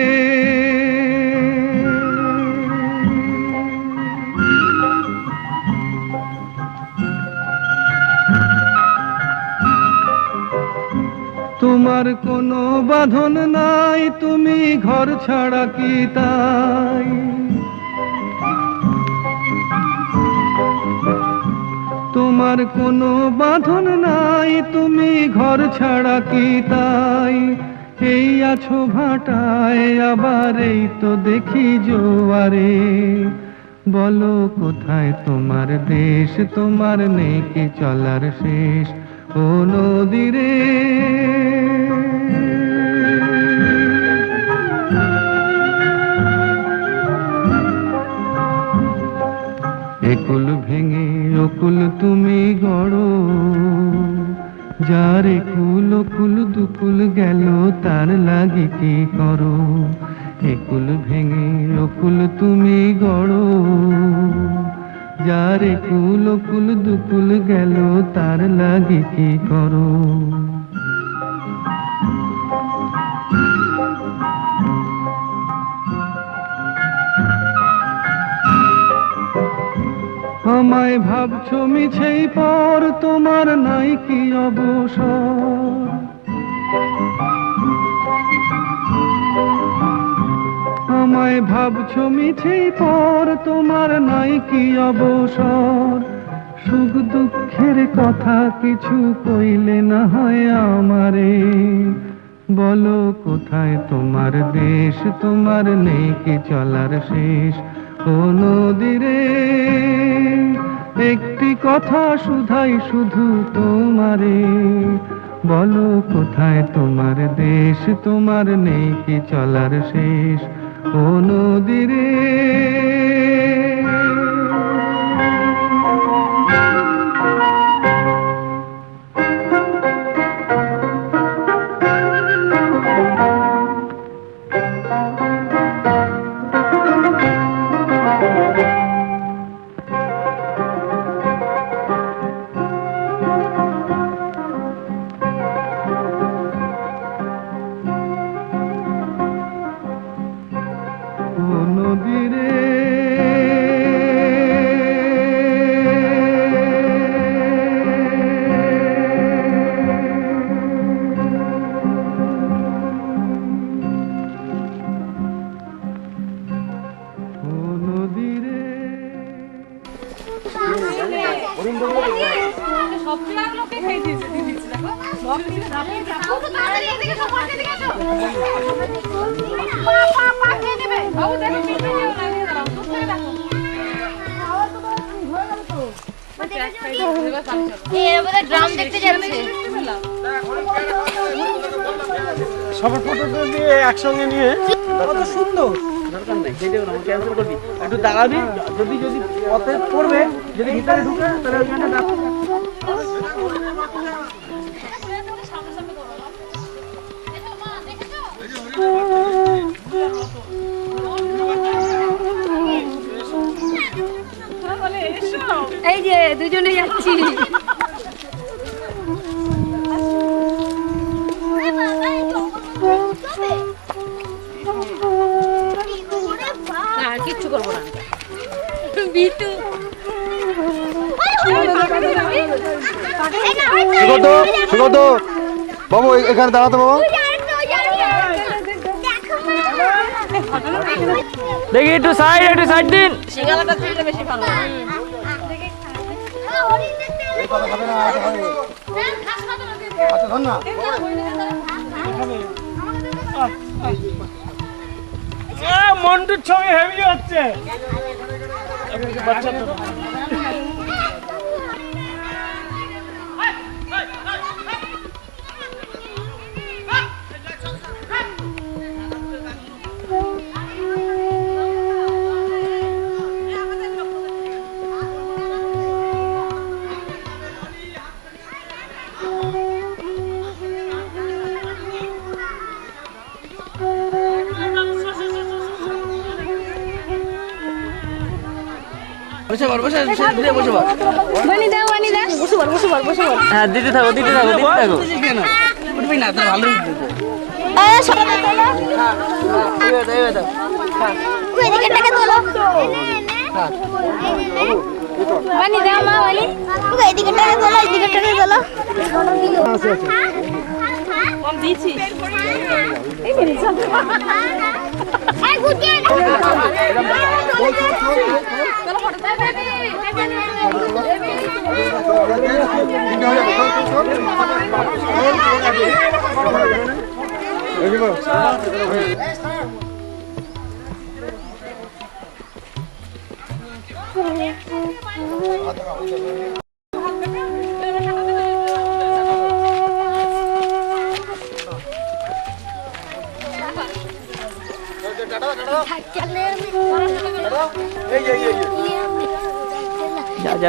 তোমার কোনো বাঁধন নাই তুমি ঘর ছাড়া কি তাই তোমার কোনো বাঁধন নাই তুমি ঘর ছাড়া কি তাই এই আছো ভাটায় আবার এই তো দেখি জোয়ারে বলো কোথায় তোমার দেশ তোমার নেই কি চলার শেষ ও নদীরে একুল ভেঙে অকুল তুমি গড়ো যার একুল অকুল দুকুল গেল তার লাগি কি করো একুল ভেঙে অকুল তুমি গড়ো যার একুল অকুল দুকুল গেল তার লাগি কি করো আমায় ভাবছো মিছেই পর তোমার নাই কি অবসর আমায় ভাবছো মিছেই পর তোমার নাই কি অবসর সুখ দুঃখের কথা কিছু কইলে না হয় আমারে বলো কোথায় তোমার দেশ তোমার নেই কি চলার শেষ ও নদীরে একটি কথা শুধাই শুধু তোমারে বলো কোথায় তোমার দেশ তোমার নেই কি চলার শেষ ও নদীরে ড্রাম দেখতে যাচ্ছে সবার ফটো দিয়ে একসঙ্গে নিয়ে কত সুন্দর দরকার নেই যেটা না ক্যান্সেল করবি একটু দাঁড়াবি যদি যদি পথে পড়বে যদি ভিতরে ঢুকে তাহলে ওখানে এই যে দুজনে যাচ্ছি আর কি করবো না বিটু সুগত সুগত বাবু এখানে দাঁড়াতো বাবা। দেখি একটু সাইড দিন। শিগালাটা দিলে বেশি ভালো আচ্ছা ধর না। মন্টুর ছবি হেভি হচ্ছে। বাচ্চা তো বানি দাও বসে পড় হ্যাঁ দিতে থাকো। এই সরা দাও এদিকে টাকা তোলো বানি দাও মা বানি এদিকে টাকা তোলো কম দিছি এই মেরে চল এই গুটিয়ে চলো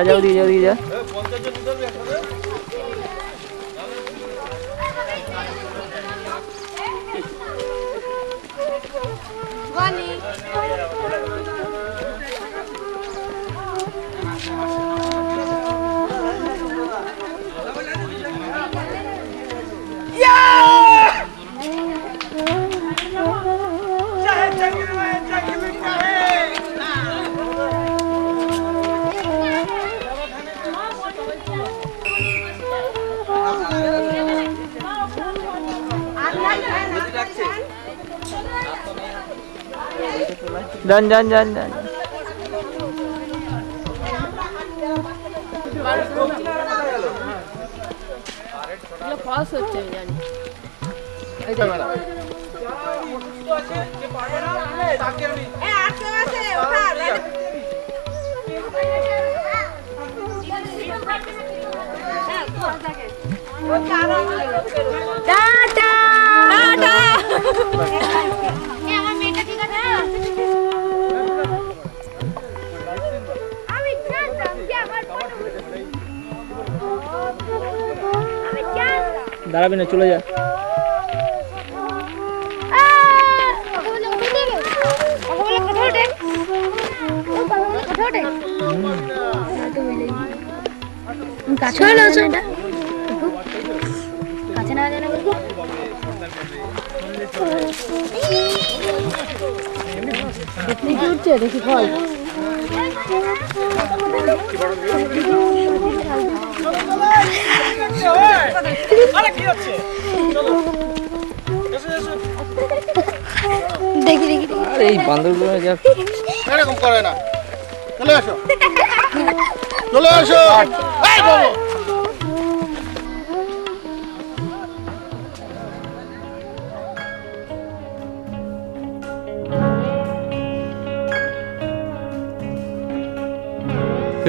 যাও দিয়ে যা। যান। ফলস হচ্ছে জানি টাটা আমার মেয়েটা ঠিক আছে আমি জানতাম যে আমার আমি জানতাম দাঁড়াবি না, চলে যা। কাছে না জানা উঠছে দেখি ফল দেখি আরে এই বান্দরগুলো যা এরকম করে না। চলে আসো এই বাবু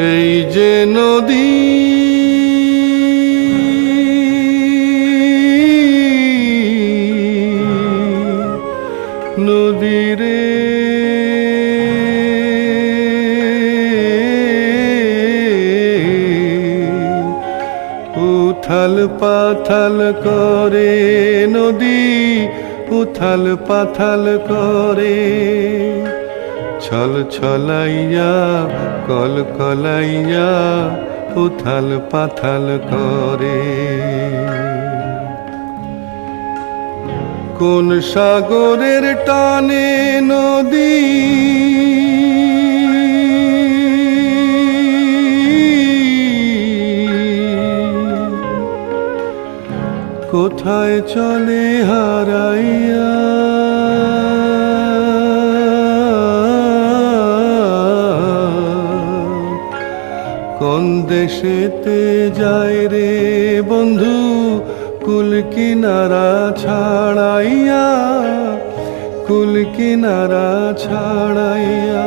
এই যে নদী নদীরে উথাল পাথাল করে নদী উথাল পাথাল করে ছল ছলাইয়া কল কলাইয়া উথাল পাথাল করে কোন সাগরের টানে নদী কোথায় চলে হারাইয়া কোন দেশেতে যায় রে বন্ধু কুল কিনারা ছাড়াইয়া কুল কিনারা ছাড়াইয়া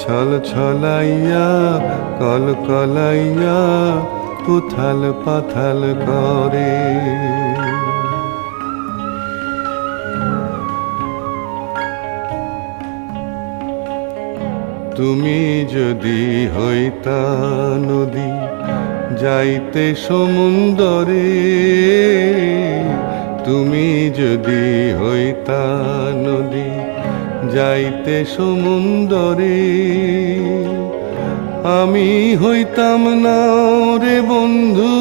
ছল ছলাইয়া কল কলাইয়া উথাল পাথাল করে তুমি যদি হইতা নদী যাইতে সমুন্দরে তুমি যদি হইতা নদী যাইতে সমুন্দরে আমি হইতাম না রে বন্ধু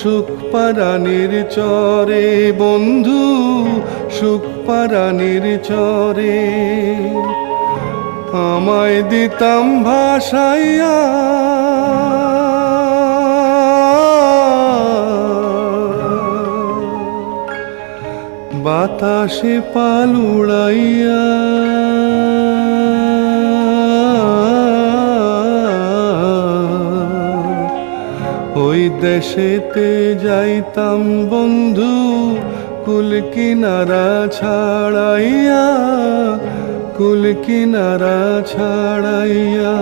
সুখ পারানির চরে বন্ধু সুখ পারানির চরে আমায় দিতাম ভাসাইয়া বাতাসে পাল উড়াইয়া ওই দেশেতে যাইতাম বন্ধু কুল কিনারা ছাড়াইয়া কুল কিনারা ছাড়াইয়া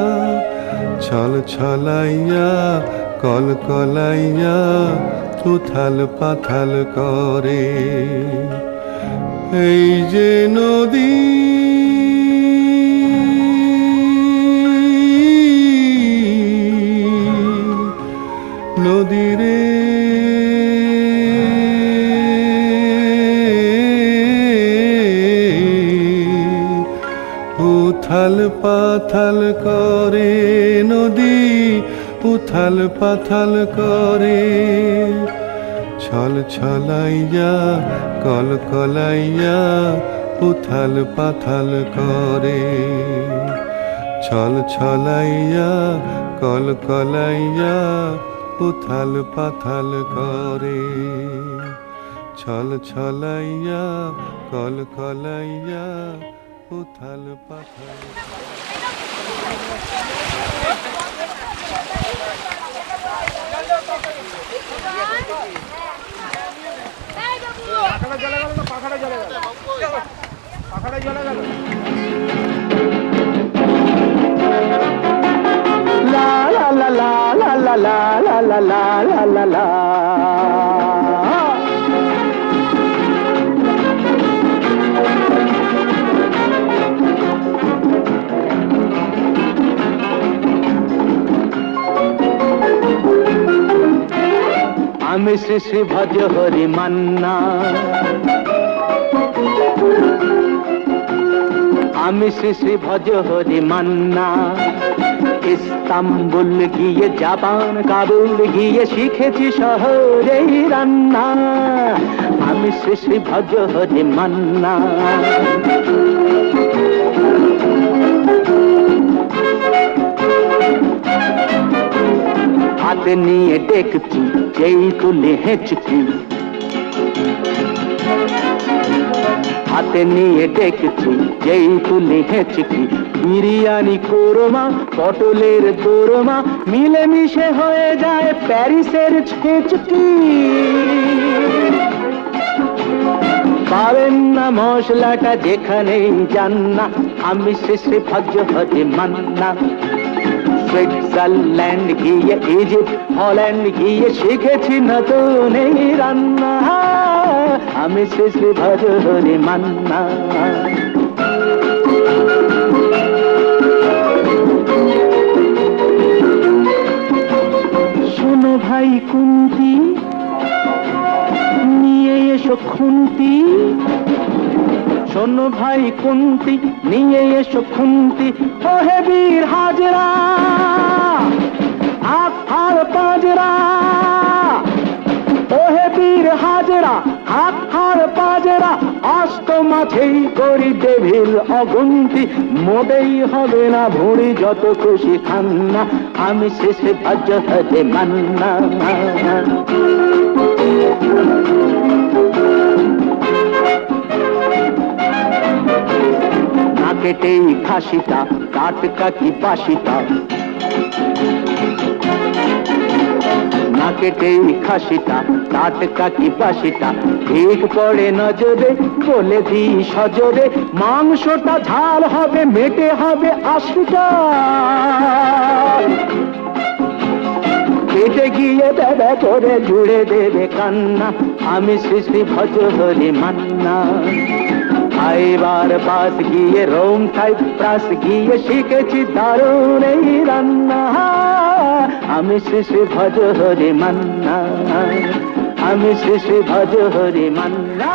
ছল ছলাইয়া কল কলাইয়া উথাল পাথাল করে এই যে নদী নদীরে উথাল পাথাল করে নদী উথাল পাথাল করে ছল ছলাইয়া কল কলাইয়া উথাল পাথাল করে ছল ছলাইয়া কল কলাইয়া উথাল পাথাল করে ছল ছলাইয়া কল কলাইয়া উথাল পাথাল পাখাটা জ্বলে গেল না পাখাটা জ্বলে গেল পাখাটা জ্বলে গেল লা লা লা লা লা লা লা লা লা লা লা লা আমি শ্রী শ্রী ভজ হরি মান্না আমি শ্রী শ্রী ভজ হরি মান্না ইস্তাম্বুল গিয়ে জাপান কাবুল গিয়ে শিখেছি শহরেই রান্না আমি শ্রী শ্রী ভজ হরি মান্না হাতে নিয়ে ডেকছি যেই তুলে হেঁচকি হাতে নিয়ে ডেকছি যেই তুলে হেঁচকি বিরিয়ানি কোরমা পটলের দোরমা মিলেমিশে হয়ে যায় প্যারিসের ছেচকি পাবেন না মশলাটা যেখানেই যান না আমি শ্রী শ্রী ভজ হরি মান্না সুইজারল্যান্ড গিয়ে ইজিপ্ট হল্যান্ড গিয়ে শিখেছি নতুন এই রান্না আমি শ্রী শ্রী ভজ হরি মান্না শোনো ভাই কুন্তি নিয়ে এসো খুন্তি শোনো ভাই কুন্তি নিয়ে এসো খুন্তি ওহে বীর হাজরা আর পাজরা ওহে বীর হাজরা আর পাজরা অস্ত মাঝেই করি ডেভিল অগুন্তি মোটেই হবে না ভুঁড়ি যত খুশি খান না আমি শেষে ভজ হতে মান্না কেটেই খাসিটা টাটকা কি বাসিটা, না কেটেই খাসিটা টাটকা কি বাসিটা, ঠিক পড়ে নজরে বলে দিই সজরে, মাংসটা ঝাল হবে মেটে হবে 80টা। পেটে গিয়ে বেবে করে জুড়ে দেবে কান্না, আমি শ্রী শ্রী ভজ হরি মান্না। খাইবার পাশ গিয়ে রোম সাইপ্রাস গিয়ে শিখেছি দারুণ এই রান্না, আমি শ্রী শ্রী ভজ হরি মান্না, আমি শ্রী শ্রী ভজ হরি মান্না।